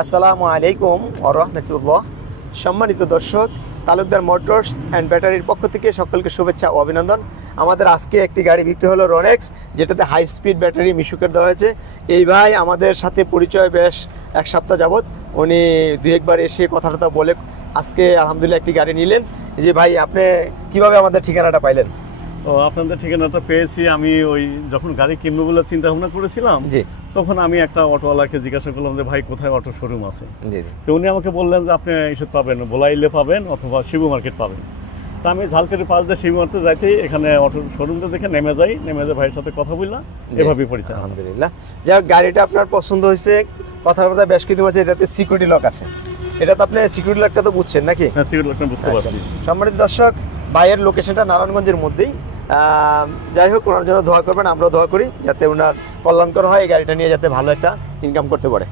আসসালামু আলাইকুম ওয়া রাহমাতুল্লাহ। সম্মানিত দর্শক, তালুকদার মোটরস অ্যান্ড ব্যাটারির পক্ষ থেকে সকলকে শুভেচ্ছা ও অভিনন্দন। আমাদের আজকে একটি গাড়ি বিক্রি হলো রনেক্স, যেটাতে হাই স্পিড ব্যাটারি মিশুকের দেওয়া হয়েছে। এই ভাই আমাদের সাথে পরিচয় বেশ এক সপ্তাহ যাবত, উনি দুই একবার এসে কথাটা বলে আজকে আলহামদুলিল্লাহ একটি গাড়ি নিলেন। যে ভাই, আপনি কিভাবে আমাদের ঠিকানাটা পাইলেন? ও, আপনাদের ঠিকানাটা পেয়েছি আমি ওই যখন গাড়ি কিনবো বলে চিন্তা ভাবনা করেছিলাম, জি, তখন আমি একটা অটোওয়ালাকে জিজ্ঞাসা করলাম যে ভাই কোথায় অটো শোরুম আছে। জি, তো উনি আমাকে বললেন যে আপনি এসব পাবেন, বোলাইলে পাবেন অথবা শিবু মার্কেট পাবেন। তা আমি ঝালকাঠির পাশ দিয়ে শিবু মার্কেটে যাইতেই এখানে অটো শোরুমটা দেখে নেমে যাই, ভাইয়ের সাথে কথা বললাম, এভাবেই পরিচয়। আলহামদুলিল্লাহ। যাই হোক, গাড়িটা আপনার পছন্দ হয়েছে, কথার কথা বেশ কিছু আছে। এটাতে সিকিউরিটি লক আছে, এটা তো আপনি সিকিউরিটি লকটা তো বুঝছেন নাকি? হ্যাঁ, সিকিউরিটি লকটা বুঝতে পারছি। সম্মানিত দর্শক, ভাইয়ের লোকেশনটা নারায়ণগঞ্জের মধ্যেই। যাই হোক, ওনার জন্য দোয়া করবেন, আমরাও দোয়া করি যাতে ওনার কল্যাণকর হয়, এই গাড়িটা নিয়ে যাতে ভালো একটা ইনকাম করতে পারে।